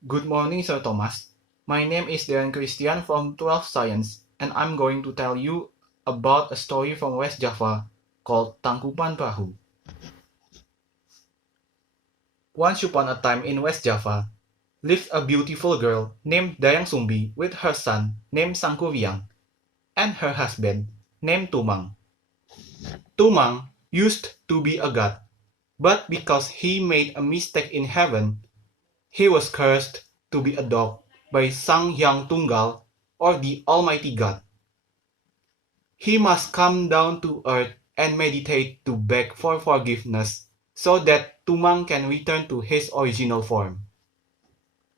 Good morning, Sir Thomas. My name is Darren Christian from 12th Science, and I'm going to tell you about a story from West Java called Tangkuban Perahu. Once upon a time in West Java, lived a beautiful girl named Dayang Sumbi with her son named Sangkuriang and her husband named Tumang. Tumang used to be a god, but because he made a mistake in heaven, he was cursed to be a dog by Sang Hyang Tunggal, or the Almighty God. He must come down to earth and meditate to beg for forgiveness so that Tumang can return to his original form.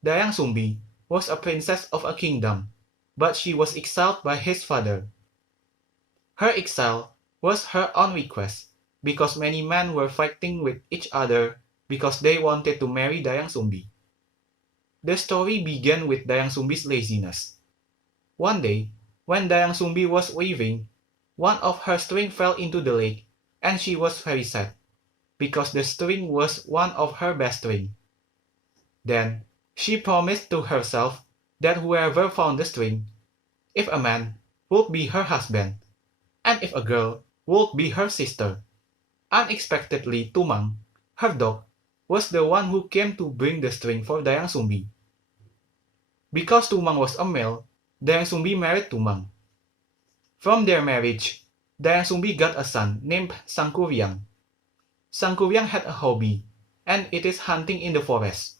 Dayang Sumbi was a princess of a kingdom, but she was exiled by his father. Her exile was her own request because many men were fighting with each other because they wanted to marry Dayang Sumbi. The story began with Dayang Sumbi's laziness. One day, when Dayang Sumbi was weaving, one of her string fell into the lake, and she was very sad, because the string was one of her best strings. Then, she promised to herself that whoever found the string, if a man, would be her husband, and if a girl, would be her sister. Unexpectedly, Tumang, her dog, was the one who came to bring the string for Dayang Sumbi. Because Tumang was a male, Dayang Sumbi married Tumang. From their marriage, Dayang Sumbi got a son named Sangkuriang. Sangkuriang had a hobby, and it is hunting in the forest.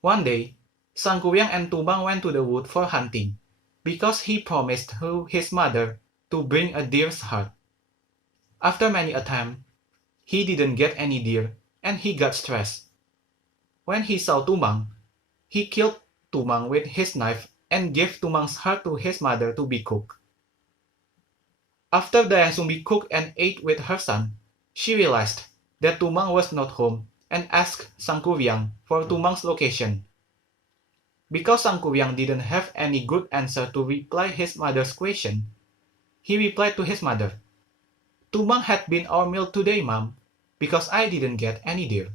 One day, Sangkuriang and Tumang went to the wood for hunting, because he promised his mother to bring a deer's heart. After many attempts, he didn't get any deer, and he got stressed. When he saw Tumang, he killed Tumang with his knife and gave Tumang's heart to his mother to be cooked. After Dayang Sumbi cooked and ate with her son, she realized that Tumang was not home and asked Sangkuriang for Tumang's location. Because Sangkuriang didn't have any good answer to reply his mother's question, he replied to his mother, "Tumang had been our meal today, Mom, because I didn't get any deer."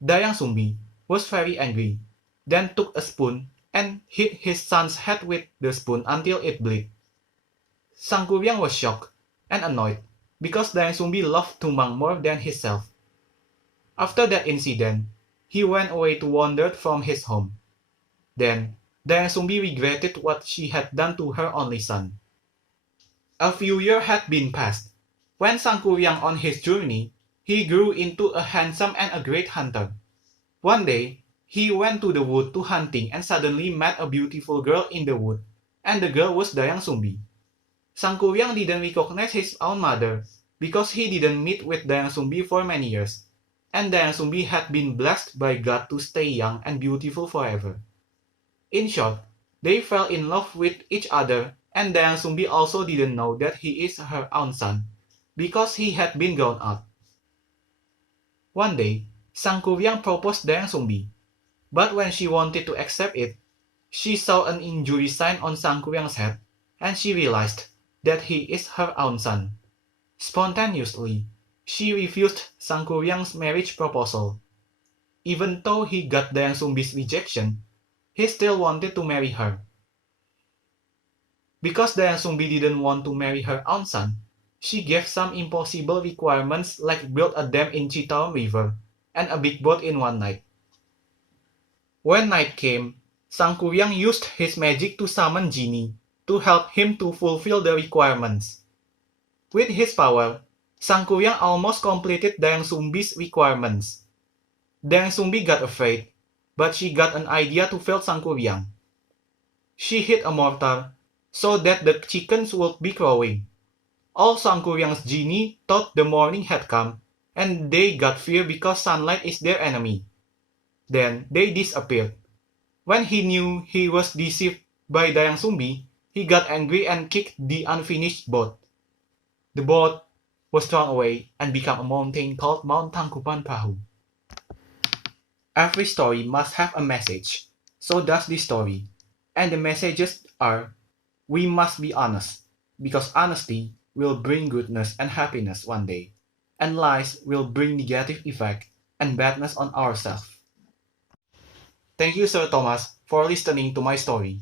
Dayang Sumbi was very angry, then took a spoon and hit his son's head with the spoon until it bled. Sangkuriang was shocked and annoyed because Dayang Sumbi loved Tumang more than himself. After that incident, he went away to wander from his home. Then, Dayang Sumbi regretted what she had done to her only son. A few years had been passed. When Sangkuriang on his journey, he grew into a handsome and a great hunter. One day, he went to the wood to hunting and suddenly met a beautiful girl in the wood, and the girl was Dayang Sumbi. Sangkuriang didn't recognize his own mother because he didn't meet with Dayang Sumbi for many years, and Dayang Sumbi had been blessed by God to stay young and beautiful forever. In short, they fell in love with each other, and Dayang Sumbi also didn't know that he is her own son because he had been grown up. One day, Sangkuriang proposed Dayang Sumbi, but when she wanted to accept it, she saw an injury sign on Sangkuriang's head, and she realized that he is her own son. Spontaneously, she refused Sangkuriang's marriage proposal. Even though he got Dayang Sumbi's rejection, he still wanted to marry her. Because Dayang Sumbi didn't want to marry her own son, she gave some impossible requirements like build a dam in Citarum River and a big boat in one night. When night came, Sangkuriang used his magic to summon genie to help him to fulfill the requirements. With his power, Sangkuriang almost completed Dayang Sumbi's requirements. Dayang Sumbi got afraid, but she got an idea to fail Sangkuriang. She hit a mortar so that the chickens would be crowing. All Sangkuriang's genie thought the morning had come, and they got fear because sunlight is their enemy. Then they disappeared. When he knew he was deceived by Dayang Sumbi, he got angry and kicked the unfinished boat. The boat was thrown away and became a mountain called Mount Tangkuban Perahu. Every story must have a message. So does this story. And the messages are, we must be honest, because honesty will bring goodness and happiness one day, and lies will bring negative effect and badness on ourselves. Thank you, Sir Thomas, for listening to my story.